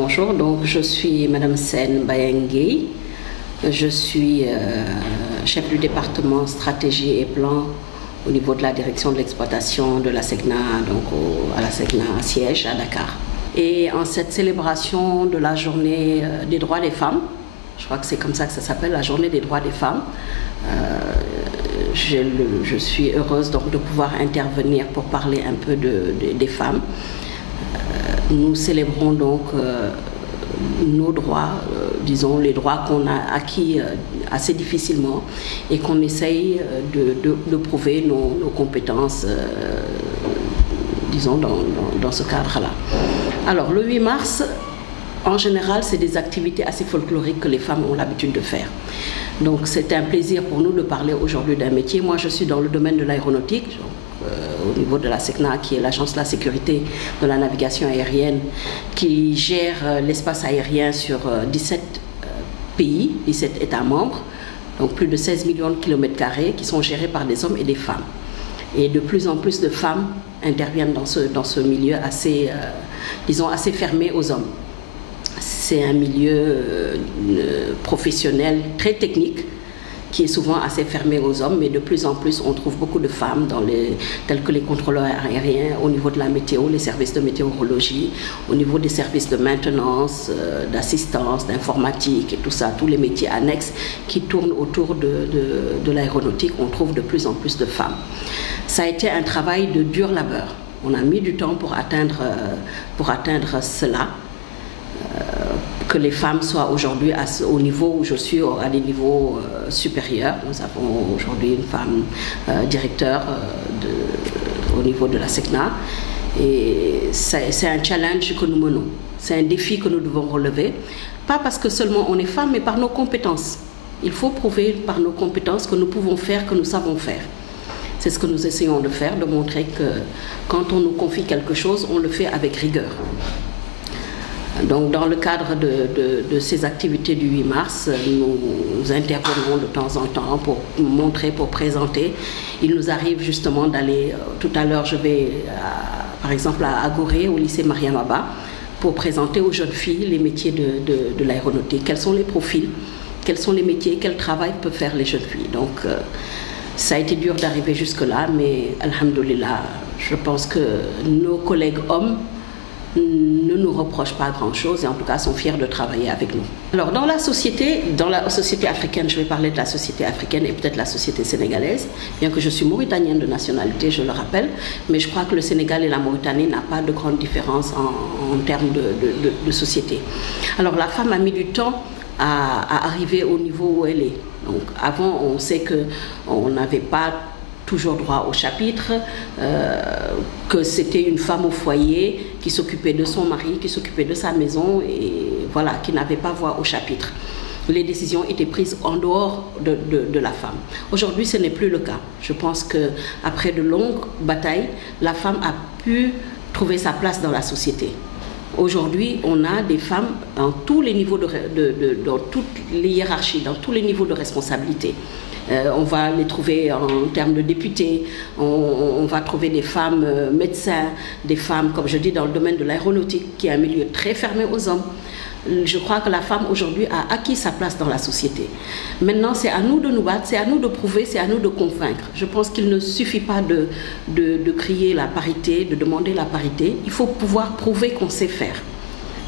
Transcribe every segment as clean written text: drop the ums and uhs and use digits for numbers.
Bonjour, donc je suis Madame Sen Bayengui. Je suis chef du département stratégie et plan au niveau de la direction de l'exploitation de la SECNA, donc à la SECNA siège à Dakar. Et en cette célébration de la journée des droits des femmes, je crois que c'est comme ça que ça s'appelle, la journée des droits des femmes, je suis heureuse donc de pouvoir intervenir pour parler un peu des femmes. Nous célébrons donc nos droits, disons les droits qu'on a acquis assez difficilement et qu'on essaye de prouver nos compétences, disons, dans ce cadre-là. Alors le 8 mars, en général, c'est des activités assez folkloriques que les femmes ont l'habitude de faire. Donc c'est un plaisir pour nous de parler aujourd'hui d'un métier. Moi, je suis dans le domaine de l'aéronautique, au niveau de la SECNA, qui est l'agence de la sécurité de la navigation aérienne, qui gère l'espace aérien sur 17 pays, 17 États membres, donc plus de 16 millions de kilomètres carrés, qui sont gérés par des hommes et des femmes. Et de plus en plus de femmes interviennent dans ce milieu assez, disons, assez fermé aux hommes. C'est un milieu professionnel très technique, qui est souvent assez fermé aux hommes, mais de plus en plus on trouve beaucoup de femmes telles que les contrôleurs aériens, au niveau de la météo, les services de météorologie, au niveau des services de maintenance, d'assistance, d'informatique et tout ça, tous les métiers annexes qui tournent autour de l'aéronautique, on trouve de plus en plus de femmes. Ça a été un travail de dur labeur. On a mis du temps pour atteindre cela. Que les femmes soient aujourd'hui au niveau où je suis, à des niveaux supérieurs. Nous avons aujourd'hui une femme directeur au niveau de la SECNA. Et c'est un challenge que nous menons. C'est un défi que nous devons relever. Pas parce que seulement on est femme, mais par nos compétences. Il faut prouver par nos compétences que nous pouvons faire, que nous savons faire. C'est ce que nous essayons de faire, de montrer que quand on nous confie quelque chose, on le fait avec rigueur. Donc, dans le cadre de ces activités du 8 mars, nous intervenons de temps en temps pour montrer, pour présenter. Il nous arrive justement d'aller, tout à l'heure je vais par exemple à Gorée, au lycée Mariamaba, pour présenter aux jeunes filles les métiers de l'aéronautique. Quels sont les profils, quels sont les métiers, quel travail peuvent faire les jeunes filles. Donc ça a été dur d'arriver jusque-là, mais alhamdoulilah, je pense que nos collègues hommes ne nous reprochent pas grand-chose et en tout cas sont fiers de travailler avec nous. Alors dans la société africaine, je vais parler de la société africaine et peut-être la société sénégalaise, bien que je suis mauritanienne de nationalité, je le rappelle, mais je crois que le Sénégal et la Mauritanie n'ont pas de grande différence en termes de société. Alors la femme a mis du temps à arriver au niveau où elle est. Donc avant, on sait qu'on n'avait pas toujours droit au chapitre, que c'était une femme au foyer qui s'occupait de son mari, qui s'occupait de sa maison et voilà, qui n'avait pas voix au chapitre. Les décisions étaient prises en dehors de la femme. Aujourd'hui, ce n'est plus le cas. Je pense qu'après de longues batailles, la femme a pu trouver sa place dans la société. Aujourd'hui, on a des femmes dans tous les niveaux dans toutes les hiérarchies, dans tous les niveaux de responsabilité. On va les trouver en termes de députés, on va trouver des femmes médecins, des femmes, comme je dis, dans le domaine de l'aéronautique, qui est un milieu très fermé aux hommes. Je crois que la femme aujourd'hui a acquis sa place dans la société. Maintenant, c'est à nous de nous battre, c'est à nous de prouver, c'est à nous de convaincre. Je pense qu'il ne suffit pas de crier la parité, de demander la parité. Il faut pouvoir prouver qu'on sait faire.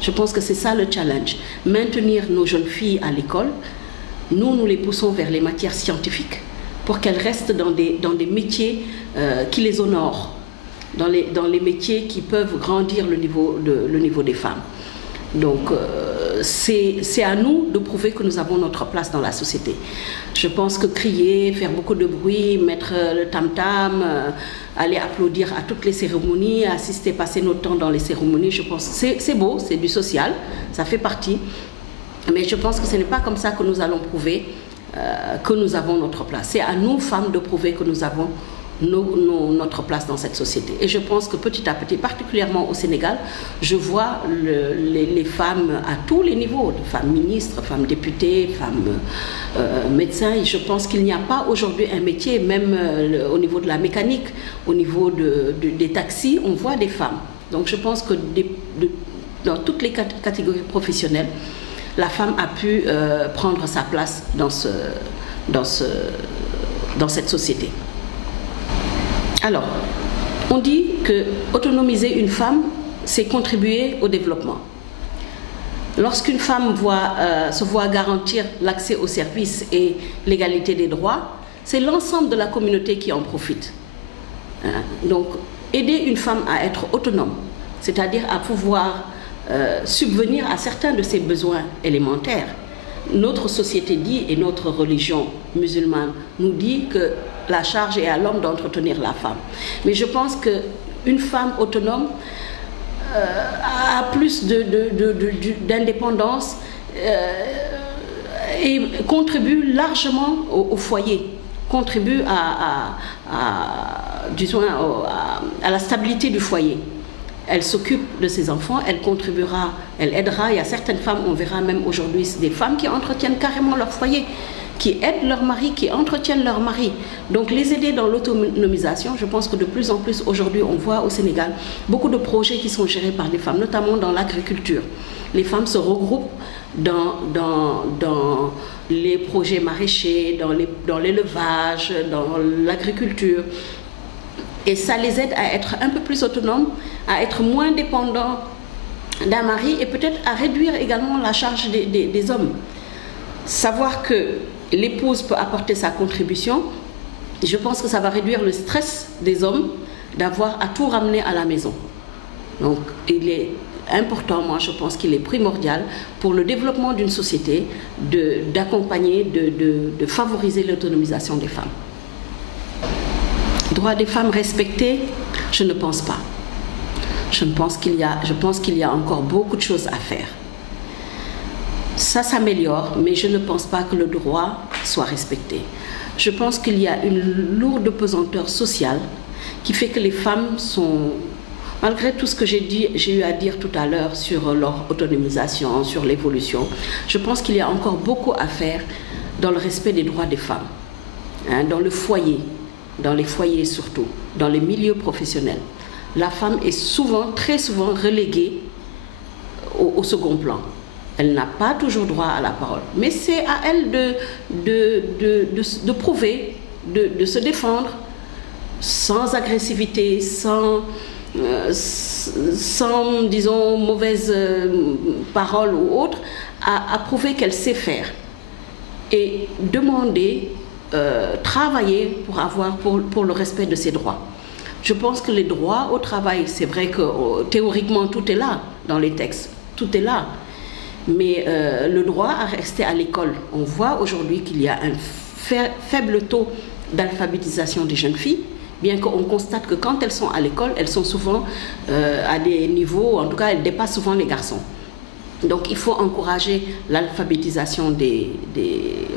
Je pense que c'est ça le challenge. Maintenir nos jeunes filles à l'école. Nous les poussons vers les matières scientifiques pour qu'elles restent dans des métiers qui les honorent, dans les métiers qui peuvent grandir le niveau des femmes. Donc c'est à nous de prouver que nous avons notre place dans la société. Je pense que crier, faire beaucoup de bruit, mettre le tam-tam, aller applaudir à toutes les cérémonies, assister, passer notre temps dans les cérémonies, je pense que c'est beau, c'est du social, ça fait partie. Mais je pense que ce n'est pas comme ça que nous allons prouver que nous avons notre place. C'est à nous, femmes, de prouver que nous avons notre place dans cette société. Et je pense que petit à petit, particulièrement au Sénégal, je vois les femmes à tous les niveaux, femmes ministres, femmes députées, femmes médecins. Et je pense qu'il n'y a pas aujourd'hui un métier, même au niveau de la mécanique, au niveau des taxis, on voit des femmes. Donc je pense que dans toutes les catégories professionnelles, la femme a pu prendre sa place dans cette société. Alors, on dit que autonomiser une femme, c'est contribuer au développement. Lorsqu'une femme se voit garantir l'accès aux services et l'égalité des droits, c'est l'ensemble de la communauté qui en profite. Donc, aider une femme à être autonome, c'est-à-dire à pouvoir subvenir à certains de ses besoins élémentaires. Notre société dit, et notre religion musulmane nous dit que la charge est à l'homme d'entretenir la femme. Mais je pense qu'une femme autonome a plus d'indépendance et contribue largement au foyer, contribue disons, à la stabilité du foyer. Elle s'occupe de ses enfants, elle contribuera, elle aidera. Il y a certaines femmes, on verra même aujourd'hui, des femmes qui entretiennent carrément leur foyer, qui aident leur mari, qui entretiennent leur mari. Donc les aider dans l'autonomisation, je pense que de plus en plus aujourd'hui, on voit au Sénégal beaucoup de projets qui sont gérés par les femmes, notamment dans l'agriculture. Les femmes se regroupent dans les projets maraîchers, dans l'élevage, dans l'agriculture. Et ça les aide à être un peu plus autonomes, à être moins dépendants d'un mari et peut-être à réduire également la charge des hommes. Savoir que l'épouse peut apporter sa contribution, je pense que ça va réduire le stress des hommes d'avoir à tout ramener à la maison. Donc il est important, moi je pense qu'il est primordial pour le développement d'une société d'accompagner, de favoriser l'autonomisation des femmes. Droits des femmes respectés, je ne pense pas. Je pense qu'il y a encore beaucoup de choses à faire. Ça s'améliore, mais je ne pense pas que le droit soit respecté. Je pense qu'il y a une lourde pesanteur sociale qui fait que les femmes sont, malgré tout ce que j'ai eu à dire tout à l'heure sur leur autonomisation, sur l'évolution, je pense qu'il y a encore beaucoup à faire dans le respect des droits des femmes, dans le foyer, dans les foyers surtout, dans les milieux professionnels. La femme est souvent, très souvent reléguée au second plan. Elle n'a pas toujours droit à la parole. Mais c'est à elle de prouver, de se défendre sans agressivité, sans disons, mauvaises paroles ou autres, à prouver qu'elle sait faire. Et demander, travailler pour le respect de ses droits. Je pense que les droits au travail, c'est vrai que théoriquement tout est là dans les textes, tout est là. Mais le droit à rester à l'école, on voit aujourd'hui qu'il y a un faible taux d'alphabétisation des jeunes filles, bien qu'on constate que quand elles sont à l'école, elles sont souvent à des niveaux, en tout cas elles dépassent souvent les garçons. Donc il faut encourager l'alphabétisation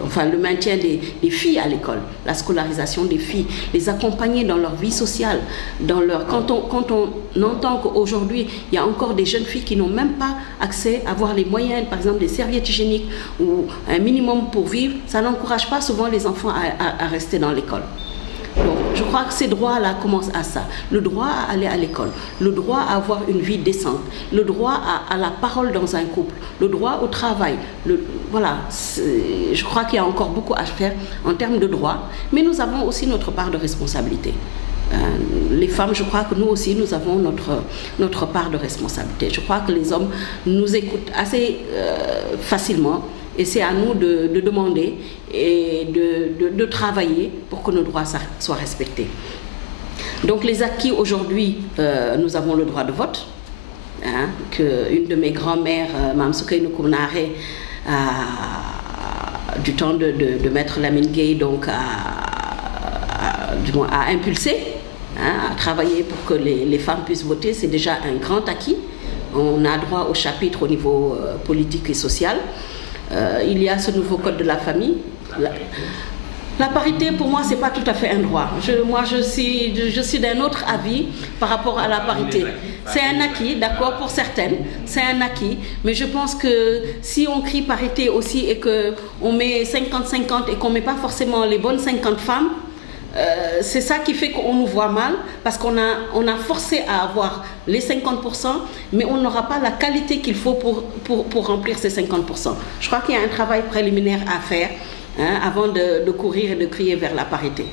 enfin le maintien des filles à l'école, la scolarisation des filles, les accompagner dans leur vie sociale, quand on entend qu'aujourd'hui il y a encore des jeunes filles qui n'ont même pas accès à avoir les moyens, par exemple des serviettes hygiéniques ou un minimum pour vivre, ça n'encourage pas souvent les enfants à rester dans l'école. Donc, je crois que ces droits-là commencent à ça. Le droit à aller à l'école, le droit à avoir une vie décente, le droit à la parole dans un couple, le droit au travail. Voilà, je crois qu'il y a encore beaucoup à faire en termes de droits, mais nous avons aussi notre part de responsabilité. Les femmes, je crois que nous aussi, nous avons notre part de responsabilité. Je crois que les hommes nous écoutent assez facilement. Et c'est à nous de demander et de travailler pour que nos droits soient respectés. Donc les acquis aujourd'hui, nous avons le droit de vote, qu'une de mes grand-mères, Mme Soukeynou Kounare, du temps de Maître Lamine Gueye, donc a impulsé, à travailler pour que les femmes puissent voter. C'est déjà un grand acquis. On a droit au chapitre au niveau politique et social. Il y a ce nouveau code de la famille. La parité, pour moi, ce n'est pas tout à fait un droit. Moi, je suis d'un autre avis par rapport à la parité. C'est un acquis, d'accord, pour certaines, c'est un acquis. Mais je pense que si on crie parité aussi et qu'on met 50-50 et qu'on ne met pas forcément les bonnes 50 femmes, c'est ça qui fait qu'on nous voit mal, parce qu'on a forcé à avoir les 50%, mais on n'aura pas la qualité qu'il faut pour remplir ces 50%. Je crois qu'il y a un travail préliminaire à faire avant de courir et de crier vers la parité.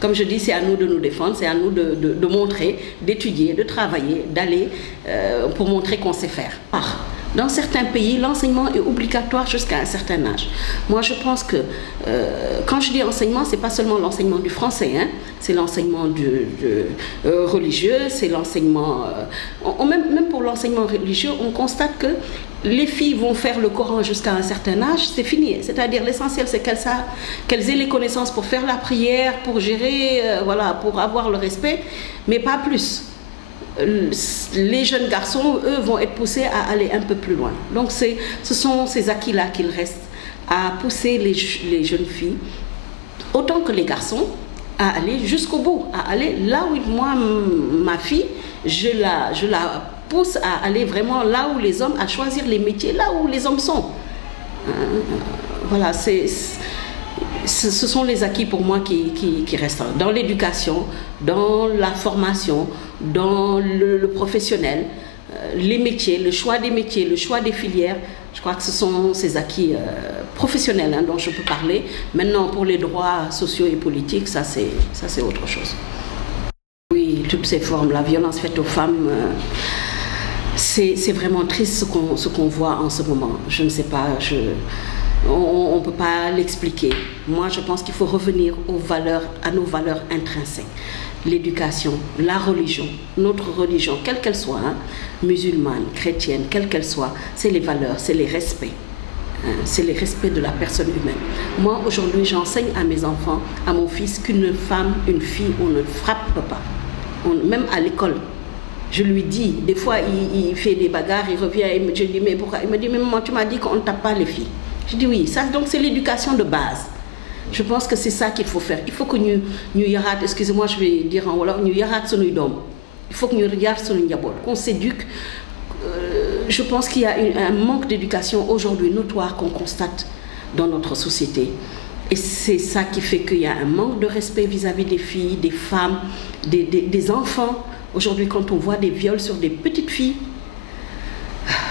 Comme je dis, c'est à nous de nous défendre, c'est à nous de montrer, d'étudier, de travailler, d'aller pour montrer qu'on sait faire. Dans certains pays, l'enseignement est obligatoire jusqu'à un certain âge. Moi, je pense que quand je dis enseignement, ce n'est pas seulement l'enseignement du français, c'est l'enseignement religieux, c'est l'enseignement... même pour l'enseignement religieux, on constate que les filles vont faire le Coran jusqu'à un certain âge, c'est fini. C'est-à-dire l'essentiel, c'est qu'elles aient les connaissances pour faire la prière, pour gérer, voilà, pour avoir le respect, mais pas plus. Les jeunes garçons, eux, vont être poussés à aller un peu plus loin. Donc ce sont ces acquis-là qu'il reste à pousser les jeunes filles, autant que les garçons, à aller jusqu'au bout, à aller là où moi, ma fille, je la pousse à aller vraiment là où les hommes, à choisir les métiers là où les hommes sont. Voilà, ce sont les acquis pour moi qui restent dans l'éducation, dans la formation, dans le professionnel, les métiers, le choix des métiers, le choix des filières. Je crois que ce sont ces acquis professionnels dont je peux parler. Maintenant, pour les droits sociaux et politiques, ça c'est autre chose. Oui, toutes ces formes, la violence faite aux femmes, c'est vraiment triste ce qu'on voit en ce moment. Je ne sais pas, on ne peut pas l'expliquer. Moi, je pense qu'il faut revenir à nos valeurs intrinsèques. L'éducation, la religion, notre religion, quelle qu'elle soit, musulmane, chrétienne, quelle qu'elle soit, c'est les valeurs, c'est les respects. C'est les respects de la personne humaine. Moi, aujourd'hui, j'enseigne à mes enfants, à mon fils, qu'une femme, une fille, on ne frappe pas. Même à l'école. Je lui dis, des fois, il fait des bagarres, il revient, et je lui dis, mais pourquoi? Il me dit, mais maman, tu m'as dit qu'on ne tape pas les filles. Je dis oui, ça, donc c'est l'éducation de base. Je pense que c'est ça qu'il faut faire. Il faut que nous yarat, excusez-moi, je vais dire en wolof, nous yarat sunu dom. Il faut que nous regardions sunu njabot, qu'on s'éduque. Je pense qu'il y a un manque d'éducation aujourd'hui notoire qu'on constate dans notre société. Et c'est ça qui fait qu'il y a un manque de respect vis-à-vis des filles, des femmes, des enfants. Aujourd'hui, quand on voit des viols sur des petites filles,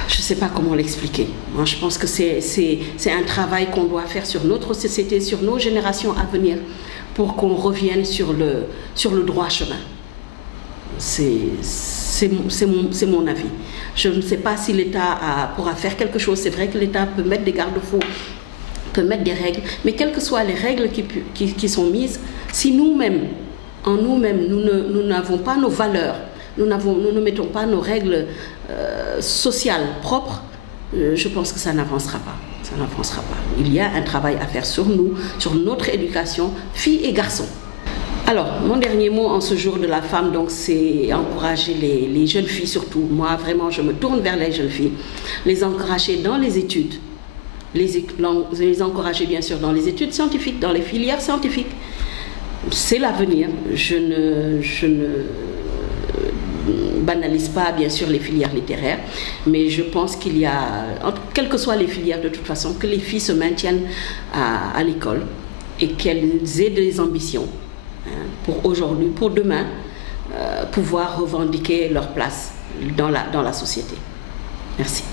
je ne sais pas comment l'expliquer. Moi, je pense que c'est un travail qu'on doit faire sur notre société, sur nos générations à venir, pour qu'on revienne sur le droit chemin. C'est mon avis. Je ne sais pas si l'État pourra faire quelque chose. C'est vrai que l'État peut mettre des garde-fous, peut mettre des règles, mais quelles que soient les règles qui sont mises, si nous-mêmes, en nous-mêmes, nous n'avons pas nos valeurs, nous ne mettons pas nos règles sociales propres, je pense que ça n'avancera pas. Ça n'avancera pas. Il y a un travail à faire sur nous, sur notre éducation, filles et garçons. Alors, mon dernier mot en ce jour de la femme, donc, c'est encourager les jeunes filles surtout. Moi, vraiment, je me tourne vers les jeunes filles. Les encourager dans les études. Les encourager, bien sûr, dans les études scientifiques, dans les filières scientifiques. C'est l'avenir. Je ne banalise pas, bien sûr, les filières littéraires, mais je pense qu'il y a, quelles que soient les filières, de toute façon, que les filles se maintiennent à l'école et qu'elles aient des ambitions pour aujourd'hui, pour demain, pouvoir revendiquer leur place dans la société. Merci.